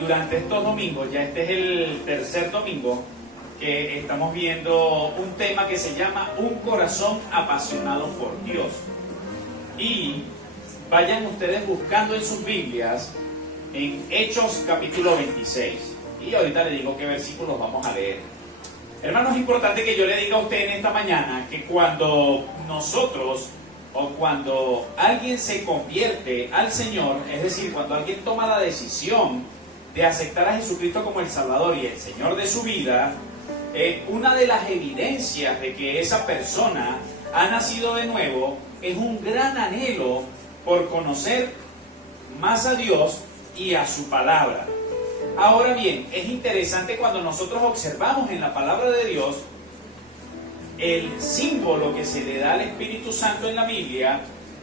durante estos domingos, ya este es el tercer domingo, que estamos viendo un tema que se llama Un corazón apasionado por Dios. Y vayan ustedes buscando en sus Biblias, en Hechos capítulo 26. Y ahorita le digo qué versículos vamos a leer. Hermano, es importante que yo le diga a usted en esta mañana que cuando nosotros o cuando alguien se convierte al Señor, es decir, cuando alguien toma la decisión de aceptar a Jesucristo como el Salvador y el Señor de su vida, una de las evidencias de que esa persona ha nacido de nuevo es un gran anhelo por conocer más a Dios y a su palabra. Ahora bien, es interesante cuando nosotros observamos en la palabra de Dios el símbolo que se le da al Espíritu Santo en la Biblia,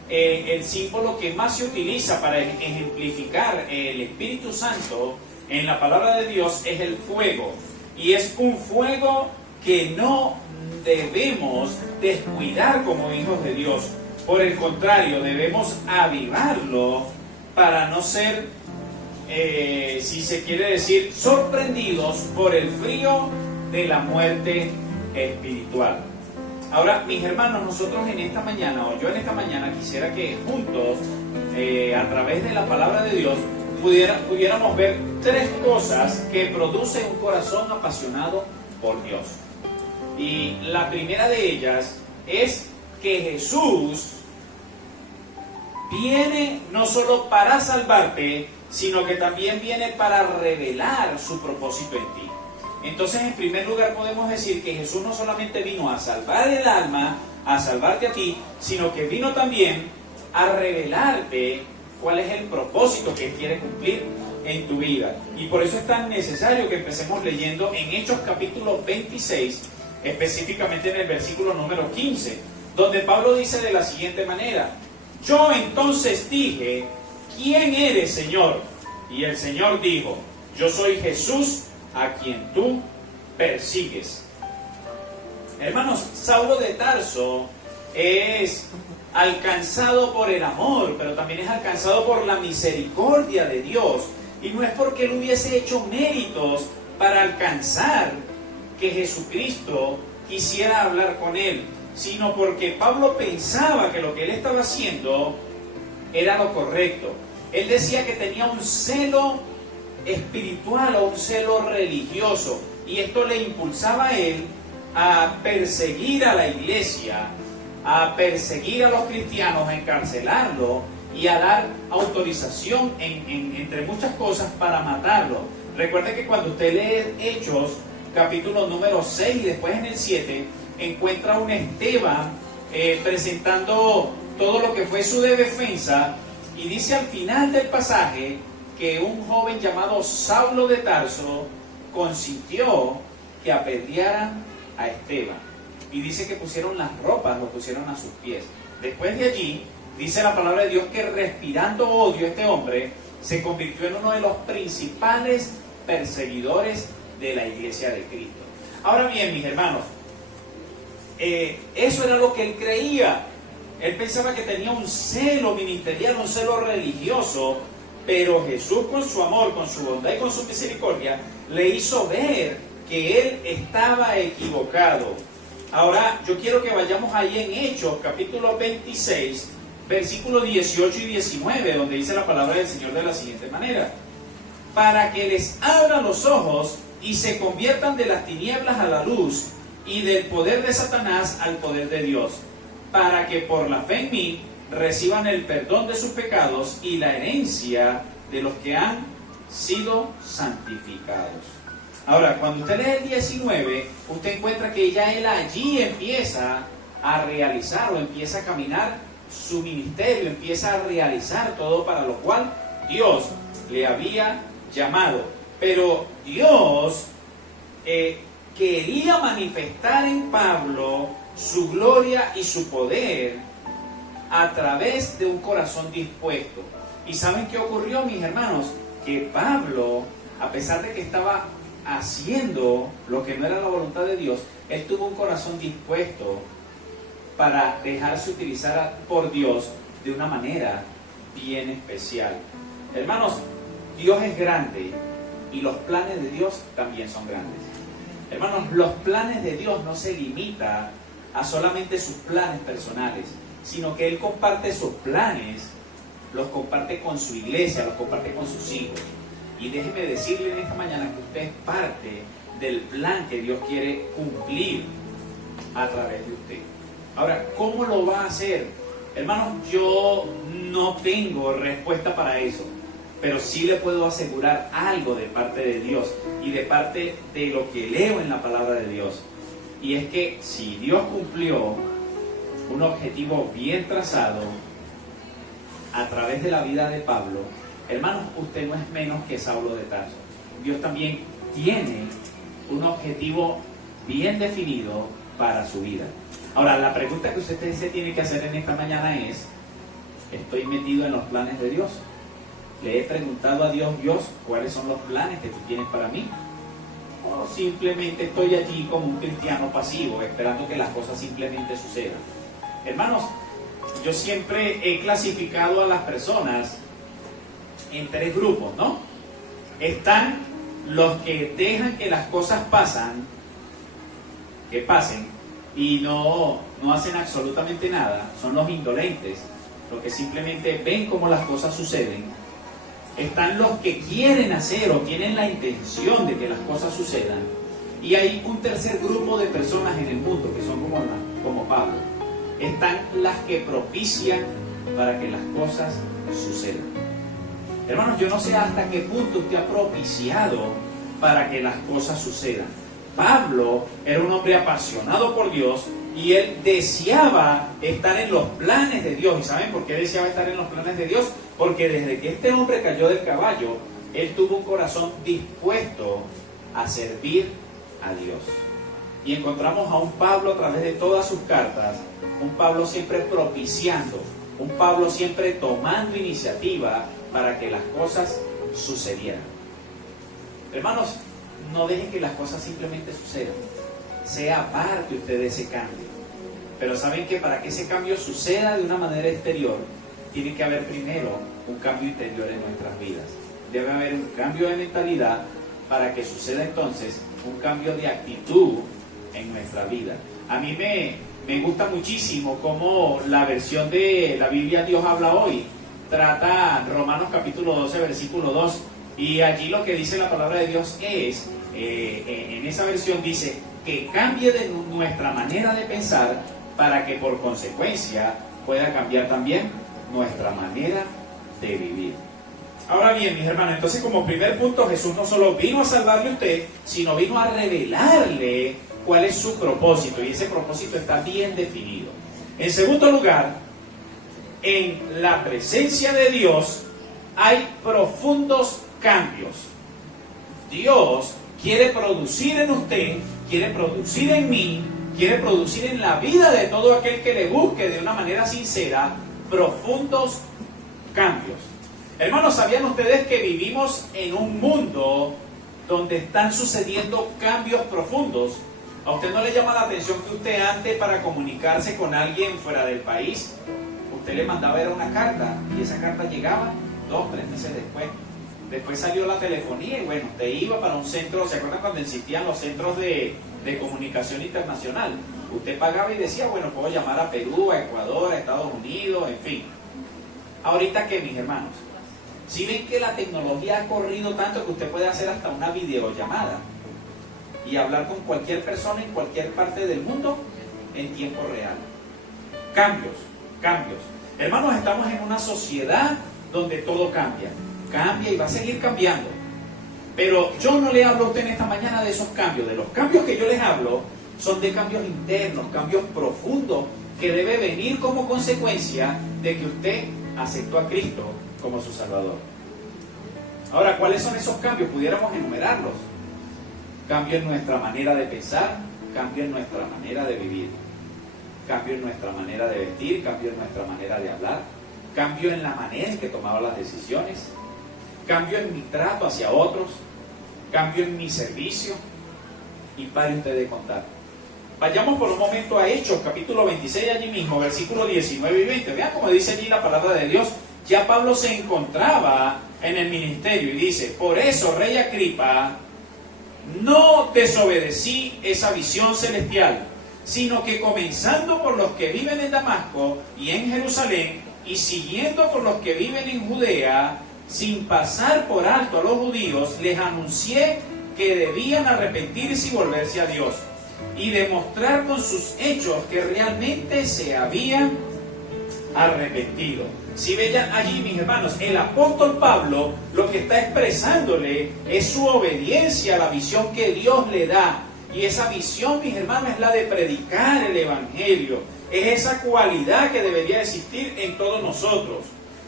el símbolo que más se utiliza para ejemplificar el Espíritu Santo en la palabra de Dios es el fuego. Y es un fuego que no debemos descuidar como hijos de Dios. Por el contrario, debemos avivarlo para no ser, si se quiere decir, sorprendidos por el frío de la muerte espiritual. Ahora, mis hermanos, nosotros en esta mañana, o yo en esta mañana, quisiera que juntos, a través de la palabra de Dios, pudiéramos ver tres cosas que producen un corazón apasionado por Dios. Y la primera de ellas es que Jesús viene no solo para salvarte, sino que también viene para revelar su propósito en ti. Entonces, en primer lugar, podemos decir que Jesús no solamente vino a salvar el alma, a salvarte a ti, sino que vino también a revelarte cuál es el propósito que Él quiere cumplir en tu vida. Y por eso es tan necesario que empecemos leyendo en Hechos capítulo 26, específicamente en el versículo número 15, donde Pablo dice de la siguiente manera: yo entonces dije, ¿quién eres, Señor? Y el Señor dijo, yo soy Jesús a quien tú persigues. Hermanos, Saulo de Tarso es alcanzado por el amor, pero también es alcanzado por la misericordia de Dios. Y no es porque él hubiese hecho méritos para alcanzar que Jesucristo quisiera hablar con él, sino porque Pablo pensaba que lo que él estaba haciendo era lo correcto. Él decía que tenía un celo espiritual o un celo religioso, y esto le impulsaba a él a perseguir a la iglesia, a perseguir a los cristianos, a encarcelarlo y a dar autorización entre muchas cosas para matarlo. Recuerde que cuando usted lee Hechos capítulo número 6 y después en el 7 encuentra a un Esteban presentando todo lo que fue su defensa, y dice al final del pasaje que un joven llamado Saulo de Tarso consintió que apedrearan a Esteban. Y dice que pusieron las ropas, lo pusieron a sus pies. Después de allí, dice la palabra de Dios que respirando odio este hombre se convirtió en uno de los principales perseguidores de la iglesia de Cristo. Ahora bien, mis hermanos, eso era lo que él creía. Él pensaba que tenía un celo ministerial, un celo religioso, pero Jesús, con su amor, con su bondad y con su misericordia, le hizo ver que él estaba equivocado. Ahora, yo quiero que vayamos ahí en Hechos, capítulo 26, versículos 18 y 19, donde dice la palabra del Señor de la siguiente manera: para que les abra los ojos y se conviertan de las tinieblas a la luz y del poder de Satanás al poder de Dios, para que por la fe en mí reciban el perdón de sus pecados y la herencia de los que han sido santificados. Ahora, cuando usted lee el 19, usted encuentra que ya él allí empieza a realizar o empieza a caminar su ministerio, empieza a realizar todo para lo cual Dios le había llamado. Pero Dios quería manifestar en Pablo su gloria y su poder a través de un corazón dispuesto. ¿Y saben qué ocurrió, mis hermanos? Que Pablo, a pesar de que estaba haciendo lo que no era la voluntad de Dios, él tuvo un corazón dispuesto para dejarse utilizar por Dios de una manera bien especial. Hermanos, Dios es grande y los planes de Dios también son grandes. Hermanos, los planes de Dios no se limitan a solamente sus planes personales, sino que Él comparte sus planes, los comparte con su iglesia, los comparte con sus hijos. Y déjeme decirle en esta mañana que usted es parte del plan que Dios quiere cumplir a través de usted. Ahora, ¿cómo lo va a hacer? Hermanos, yo no tengo respuesta para eso, pero sí le puedo asegurar algo de parte de Dios y de parte de lo que leo en la palabra de Dios. Y es que si Dios cumplió un objetivo bien trazado a través de la vida de Pablo, hermanos, usted no es menos que Saulo de Tarso. Dios también tiene un objetivo bien definido para su vida. Ahora, la pregunta que usted se tiene que hacer en esta mañana es: ¿estoy metido en los planes de Dios? ¿Le he preguntado a Dios, cuáles son los planes que tú tienes para mí? ¿O simplemente estoy allí como un cristiano pasivo, esperando que las cosas simplemente sucedan? Hermanos, yo siempre he clasificado a las personas en tres grupos, ¿no? Están los que dejan que las cosas pasen y no hacen absolutamente nada. Son los indolentes, los que simplemente ven cómo las cosas suceden. Están los que quieren hacer o tienen la intención de que las cosas sucedan. Y hay un tercer grupo de personas en el mundo que son como Pablo. Están las que propician para que las cosas sucedan. Hermanos, yo no sé hasta qué punto usted ha propiciado para que las cosas sucedan. Pablo era un hombre apasionado por Dios y él deseaba estar en los planes de Dios. ¿Y saben por qué deseaba estar en los planes de Dios? Porque desde que este hombre cayó del caballo, él tuvo un corazón dispuesto a servir a Dios. Y encontramos a un Pablo a través de todas sus cartas, un Pablo siempre propiciando, un Pablo siempre tomando iniciativa para que las cosas sucedieran. Hermanos, no dejen que las cosas simplemente sucedan. Sea parte usted de ese cambio. Pero saben que para que ese cambio suceda de una manera exterior, tiene que haber primero un cambio interior en nuestras vidas. Debe haber un cambio de mentalidad para que suceda entonces un cambio de actitud en nuestra vida. A mí me gusta muchísimo cómo la versión de la Biblia Dios habla hoy trata Romanos capítulo 12, versículo 2, y allí lo que dice la palabra de Dios es, en esa versión dice, que cambie de nuestra manera de pensar para que por consecuencia pueda cambiar también nuestra manera de vivir. Ahora bien, mis hermanos, entonces como primer punto, Jesús no solo vino a salvarle a usted, sino vino a revelarle cuál es su propósito, y ese propósito está bien definido. En segundo lugar, en la presencia de Dios hay profundos cambios. Dios quiere producir en usted, quiere producir en mí, quiere producir en la vida de todo aquel que le busque de una manera sincera profundos cambios. Hermanos, ¿sabían ustedes que vivimos en un mundo donde están sucediendo cambios profundos? ¿A usted no le llama la atención que usted antes, para comunicarse con alguien fuera del país, usted le mandaba era una carta y esa carta llegaba 2, 3 meses después? Después salió la telefonía y bueno, usted iba para un centro, ¿se acuerdan cuando existían los centros de comunicación internacional? Usted pagaba y decía, bueno, puedo llamar a Perú, a Ecuador, a Estados Unidos, en fin. Ahorita, ¿qué, mis hermanos? Si ven que la tecnología ha corrido tanto que usted puede hacer hasta una videollamada y hablar con cualquier persona en cualquier parte del mundo en tiempo real. Cambios. Hermanos, estamos en una sociedad donde todo cambia y va a seguir cambiando. Pero yo no le hablo a usted en esta mañana de esos cambios. De los cambios que yo les hablo son de cambios internos, cambios profundos que debe venir como consecuencia de que usted aceptó a Cristo como su Salvador. Ahora, ¿cuáles son esos cambios? Pudiéramos enumerarlos. Cambio en nuestra manera de pensar, cambio en nuestra manera de vivir, cambio en nuestra manera de vestir, cambio en nuestra manera de hablar, cambio en la manera en que tomaba las decisiones, cambio en mi trato hacia otros, cambio en mi servicio. Y pare usted de contar. Vayamos por un momento a Hechos, capítulo 26, allí mismo, versículos 19 y 20. Vean cómo dice allí la palabra de Dios. ya Pablo se encontraba en el ministerio y dice: por eso, rey Agripa, no desobedecí esa visión celestial, sino que comenzando por los que viven en Damasco y en Jerusalén, y siguiendo por los que viven en Judea, sin pasar por alto a los judíos, les anuncié que debían arrepentirse y volverse a Dios, y demostrar con sus hechos que realmente se habían arrepentido. Si vean allí, mis hermanos, el apóstol Pablo lo que está expresándole es su obediencia a la visión que Dios le da. Y esa visión, mis hermanos, es la de predicar el evangelio. Es esa cualidad que debería existir en todos nosotros.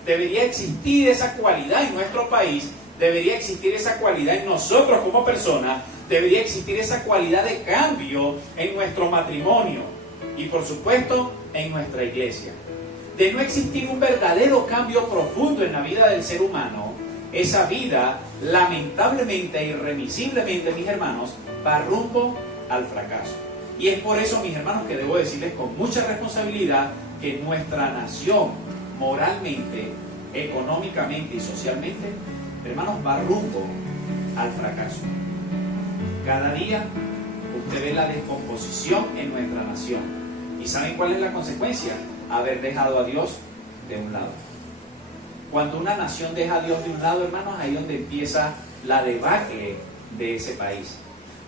Debería existir esa cualidad en nuestro país. Debería existir esa cualidad en nosotros como personas. Debería existir esa cualidad de cambio en nuestro matrimonio. Y por supuesto, en nuestra iglesia. De no existir un verdadero cambio profundo en la vida del ser humano, esa vida, lamentablemente e irremisiblemente, mis hermanos, va rumbo al fracaso. Y es por eso, mis hermanos, que debo decirles con mucha responsabilidad que nuestra nación, moralmente, económicamente y socialmente, hermanos, va rumbo al fracaso. Cada día usted ve la descomposición en nuestra nación. ¿Y saben cuál es la consecuencia? Haber dejado a Dios de un lado. Cuando una nación deja a Dios de un lado, hermanos, ahí es donde empieza la debacle de ese país.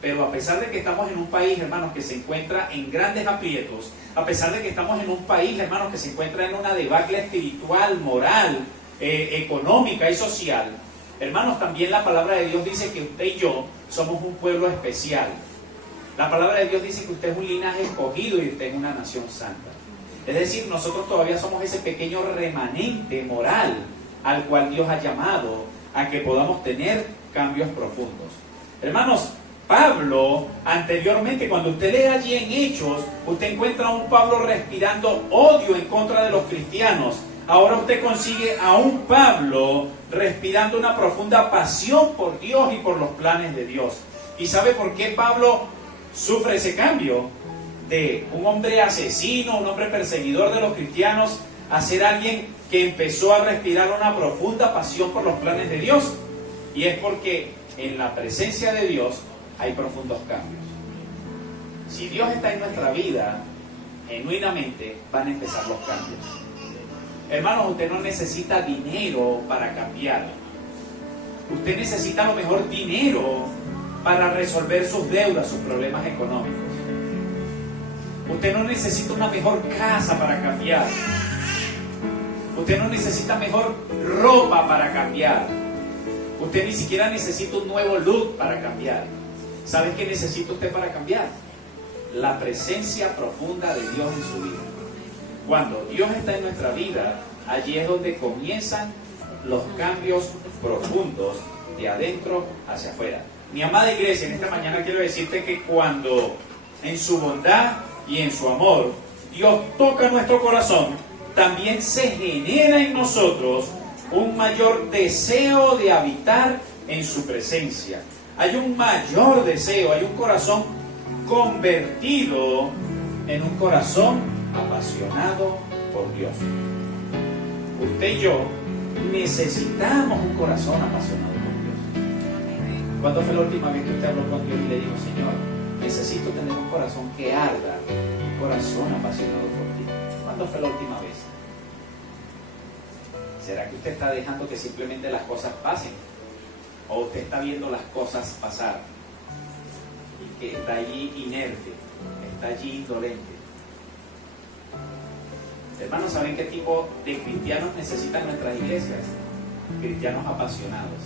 Pero a pesar de que estamos en un país, hermanos, que se encuentra en grandes aprietos, a pesar de que estamos en un país, hermanos, que se encuentra en una debacle espiritual, moral, económica y social, hermanos, también la palabra de Dios dice que usted y yo somos un pueblo especial. La palabra de Dios dice que usted es un linaje escogido y usted es una nación santa. Es decir, nosotros todavía somos ese pequeño remanente moral al cual Dios ha llamado a que podamos tener cambios profundos. Hermanos, Pablo, anteriormente, cuando usted lee allí en Hechos, usted encuentra a un Pablo respirando odio en contra de los cristianos. Ahora usted consigue a un Pablo respirando una profunda pasión por Dios y por los planes de Dios. ¿Y sabe por qué Pablo sufre ese cambio? De un hombre asesino, un hombre perseguidor de los cristianos, a ser alguien que empezó a respirar una profunda pasión por los planes de Dios. Y es porque en la presencia de Dios hay profundos cambios. Si Dios está en nuestra vida, genuinamente van a empezar los cambios. Hermanos, usted no necesita dinero para cambiar. Usted necesita a lo mejor dinero para resolver sus deudas, sus problemas económicos. Usted no necesita una mejor casa para cambiar. Usted no necesita mejor ropa para cambiar. Usted ni siquiera necesita un nuevo look para cambiar. ¿Sabe qué necesita usted para cambiar? La presencia profunda de Dios en su vida. Cuando Dios está en nuestra vida, allí es donde comienzan los cambios profundos de adentro hacia afuera. Mi amada iglesia, en esta mañana quiero decirte que cuando en su bondad y en su amor Dios toca nuestro corazón, también se genera en nosotros un mayor deseo de habitar en su presencia. Hay un mayor deseo, hay un corazón convertido en un corazón apasionado por Dios. Usted y yo necesitamos un corazón apasionado por Dios. ¿Cuándo fue la última vez que usted habló con Dios y le dijo: Señor, necesito tener un corazón que arda, un corazón apasionado por ti? ¿Cuándo fue la última vez? ¿Será que usted está dejando que simplemente las cosas pasen? ¿O usted está viendo las cosas pasar y que está allí inerte, está allí indolente? Hermanos, ¿saben qué tipo de cristianos necesitan nuestras iglesias? Cristianos apasionados,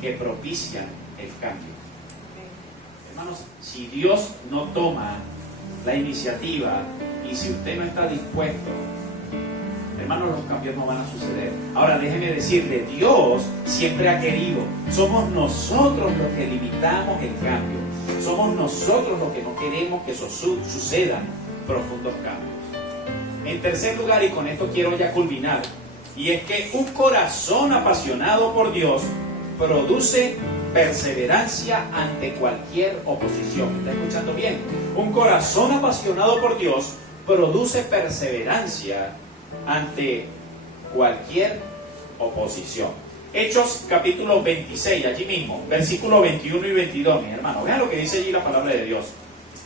que propician el cambio. Hermanos, si Dios no toma la iniciativa y si usted no está dispuesto, hermanos, los cambios no van a suceder. Ahora, déjeme decirle, Dios siempre ha querido. Somos nosotros los que limitamos el cambio. Somos nosotros los que no queremos que sucedan profundos cambios. En tercer lugar, y con esto quiero ya culminar, y es que un corazón apasionado por Dios produce perseverancia ante cualquier oposición. ¿Está escuchando bien? Un corazón apasionado por Dios produce perseverancia ante cualquier oposición. Hechos capítulo 26, allí mismo, versículos 21 y 22, mis hermanos. Vean lo que dice allí la palabra de Dios.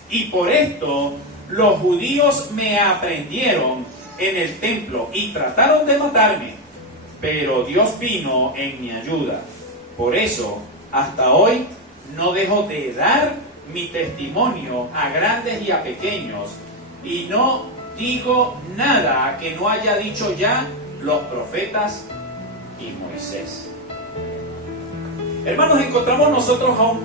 Y por esto los judíos me aprendieron en el templo y trataron de matarme, pero Dios vino en mi ayuda. Por eso, hasta hoy, no dejo de dar mi testimonio a grandes y a pequeños, y no digo nada que no haya dicho ya los profetas y Moisés. Hermanos, encontramos nosotros a un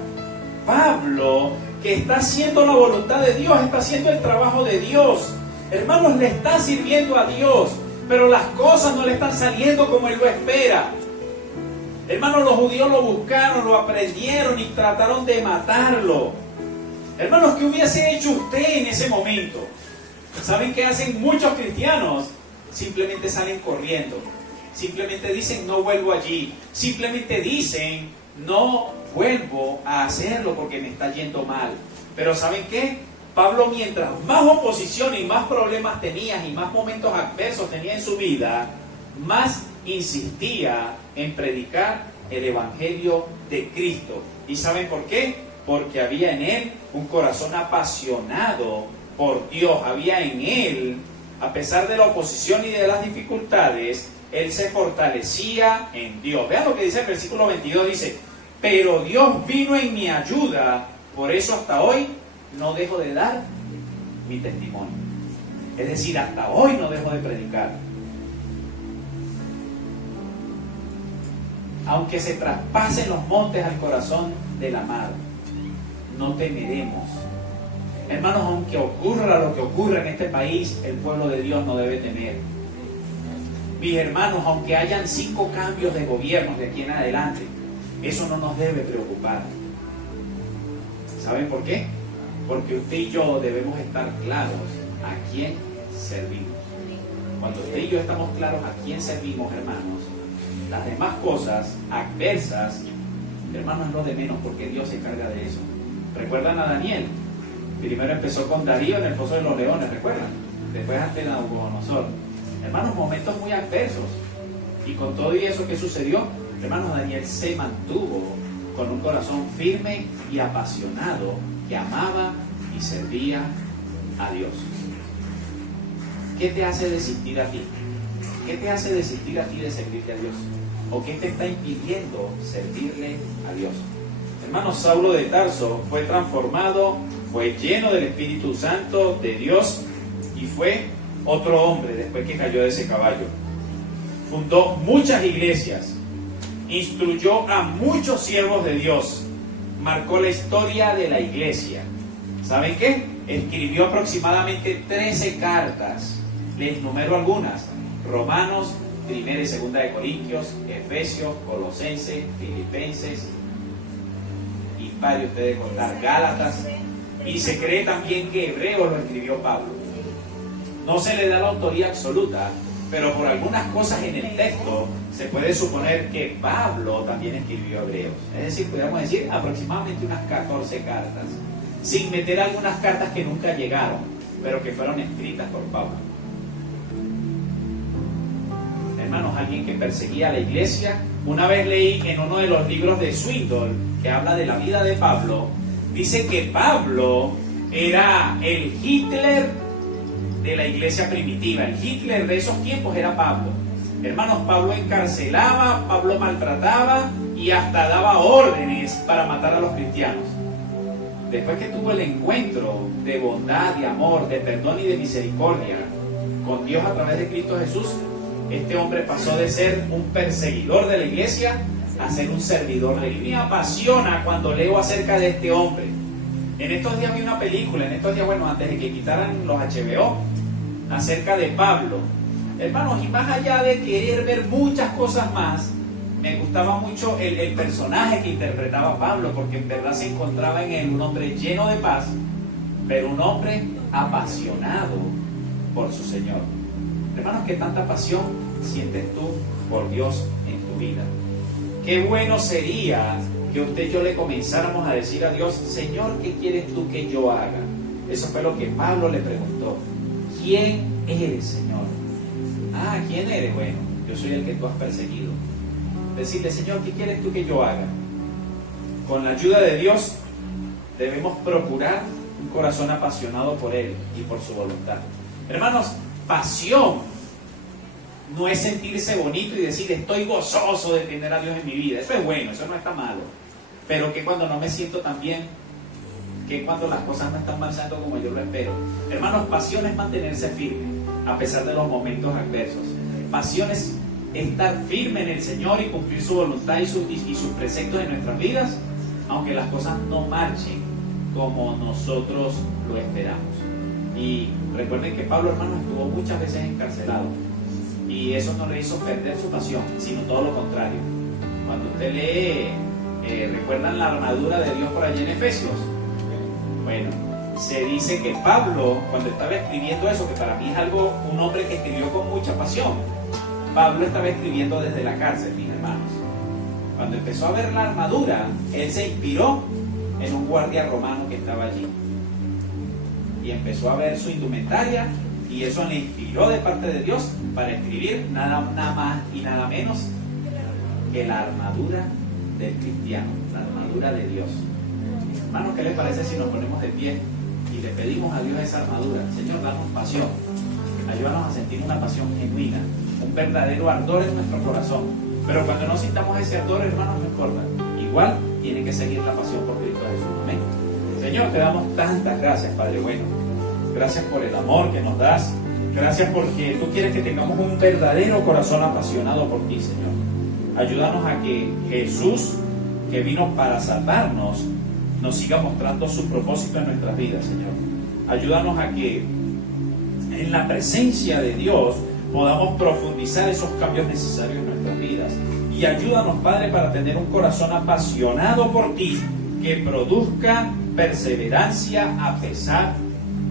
Pablo que está haciendo la voluntad de Dios, está haciendo el trabajo de Dios. Hermanos, le está sirviendo a Dios, pero las cosas no le están saliendo como él lo espera. Hermanos, los judíos lo buscaron, lo aprendieron y trataron de matarlo. Hermanos, ¿qué hubiese hecho usted en ese momento? ¿Saben qué hacen muchos cristianos? Simplemente salen corriendo. Simplemente dicen, no vuelvo allí. Simplemente dicen, no vuelvo a hacerlo porque me está yendo mal. Pero ¿saben qué? Pablo, mientras más oposición y más problemas tenía y más momentos adversos tenía en su vida, más insistía en predicar el Evangelio de Cristo. ¿Y saben por qué? Porque había en él un corazón apasionado por Dios. Había en él, a pesar de la oposición y de las dificultades, él se fortalecía en Dios. Vean lo que dice el versículo 22, dice, pero Dios vino en mi ayuda, por eso hasta hoy no dejo de dar mi testimonio. Es decir, hasta hoy no dejo de predicar. Aunque se traspasen los montes al corazón de la mar, no temeremos. Hermanos, aunque ocurra lo que ocurra en este país, el pueblo de Dios no debe temer. Mis hermanos, aunque hayan 5 cambios de gobierno de aquí en adelante, eso no nos debe preocupar. ¿Saben por qué? Porque usted y yo debemos estar claros a quién servimos. Cuando usted y yo estamos claros a quién servimos, hermanos, las demás cosas adversas, hermanos, es lo de menos, porque Dios se encarga de eso. ¿Recuerdan a Daniel? Primero empezó con Darío en el foso de los leones, ¿recuerdan? Después ante Nabucodonosor. Hermanos, momentos muy adversos. Y con todo y eso que sucedió, hermanos, Daniel se mantuvo con un corazón firme y apasionado que amaba y servía a Dios. ¿Qué te hace desistir a ti? ¿Qué te hace desistir a ti de servirle a Dios? ¿O qué te está impidiendo servirle a Dios? Hermano, Saulo de Tarso fue transformado, fue lleno del Espíritu Santo de Dios y fue otro hombre después que cayó de ese caballo. Fundó muchas iglesias, instruyó a muchos siervos de Dios, marcó la historia de la iglesia. ¿Saben qué? Escribió aproximadamente 13 cartas. Les enumero algunas: Romanos, 1 y 2 de Corintios, Efesios, Colosenses, Filipenses, y pare usted de contar, Gálatas, y se cree también que Hebreos lo escribió Pablo. No se le da la autoría absoluta, pero por algunas cosas en el texto se puede suponer que Pablo también escribió Hebreos. Es decir, podríamos decir aproximadamente unas 14 cartas, sin meter algunas cartas que nunca llegaron, pero que fueron escritas por Pablo. Hermanos, alguien que perseguía a la iglesia. Una vez leí en uno de los libros de Swindoll, que habla de la vida de Pablo, dice que Pablo era el Hitler de la iglesia primitiva. El Hitler de esos tiempos era Pablo. Hermanos, Pablo encarcelaba, Pablo maltrataba y hasta daba órdenes para matar a los cristianos. Después que tuvo el encuentro de bondad, de amor, de perdón y de misericordia con Dios a través de Cristo Jesús, este hombre pasó de ser un perseguidor de la iglesia a ser un servidor de Dios. Me apasiona cuando leo acerca de este hombre. En estos días vi una película, antes de que quitaran los HBO, acerca de Pablo. Hermanos, y más allá de querer ver muchas cosas más, me gustaba mucho el personaje que interpretaba Pablo, porque en verdad se encontraba en él un hombre lleno de paz, pero un hombre apasionado por su Señor. Hermanos, ¿qué tanta pasión sientes tú por Dios en tu vida? Qué bueno sería que usted y yo le comenzáramos a decir a Dios: Señor, ¿qué quieres tú que yo haga? Eso fue lo que Pablo le preguntó. ¿Quién eres, Señor? ¿Quién eres? Bueno, yo soy el que tú has perseguido. Decirle, Señor, ¿qué quieres tú que yo haga? Con la ayuda de Dios debemos procurar un corazón apasionado por Él y por su voluntad. Hermanos, pasión no es sentirse bonito y decir, estoy gozoso de tener a Dios en mi vida. Eso es bueno, eso no está malo. Pero que cuando no me siento tan bien, que cuando las cosas no están marchando como yo lo espero. Hermanos, pasión es mantenerse firme a pesar de los momentos adversos. Pasión es estar firme en el Señor y cumplir su voluntad y sus preceptos en nuestras vidas, aunque las cosas no marchen como nosotros lo esperamos. Y recuerden que Pablo, hermanos, estuvo muchas veces encarcelado, y eso no le hizo perder su pasión, sino todo lo contrario. Cuando usted lee, ¿recuerdan la armadura de Dios por allí en Efesios? Bueno, se dice que Pablo, cuando estaba escribiendo eso, que para mí es algo, un hombre que escribió con mucha pasión, Pablo estaba escribiendo desde la cárcel, mis hermanos. Cuando empezó a ver la armadura, él se inspiró en un guardia romano que estaba allí. Y empezó a ver su indumentaria, y eso le inspiró de parte de Dios para escribir nada más y nada menos que la armadura del cristiano, la armadura de Dios. Hermanos, ¿qué les parece si nos ponemos de pie y le pedimos a Dios esa armadura? Señor, danos pasión, ayúdanos a sentir una pasión genuina, un verdadero ardor en nuestro corazón. Pero cuando no sintamos ese ardor, hermanos, no importa, igual tiene que seguir la pasión por Cristo Jesús. Amén. Señor, te damos tantas gracias, Padre bueno. Gracias por el amor que nos das. Gracias porque tú quieres que tengamos un verdadero corazón apasionado por ti, Señor. Ayúdanos a que Jesús, que vino para salvarnos, nos siga mostrando su propósito en nuestras vidas, Señor. Ayúdanos a que en la presencia de Dios podamos profundizar esos cambios necesarios en nuestras vidas. Y ayúdanos, Padre, para tener un corazón apasionado por ti, que produzca perseverancia a pesar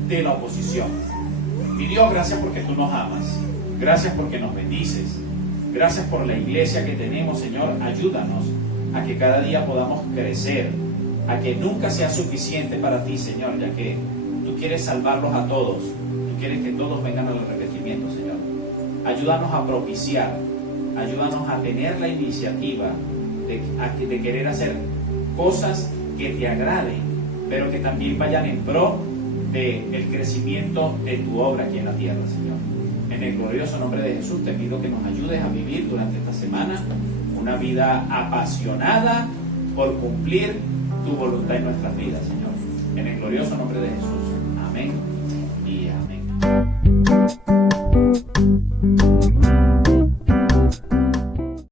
de la oposición. Mi Dios, gracias porque tú nos amas. Gracias porque nos bendices. Gracias por la iglesia que tenemos, Señor. Ayúdanos a que cada día podamos crecer, a que nunca sea suficiente para ti, Señor, ya que tú quieres salvarlos a todos. Tú quieres que todos vengan al arrepentimiento, Señor. Ayúdanos a propiciar, ayúdanos a tener la iniciativa de querer hacer cosas que te agraden, pero que también vayan en pro del crecimiento de tu obra aquí en la tierra, Señor. En el glorioso nombre de Jesús te pido que nos ayudes a vivir durante esta semana una vida apasionada por cumplir tu voluntad en nuestras vidas, Señor. En el glorioso nombre de Jesús. Amén.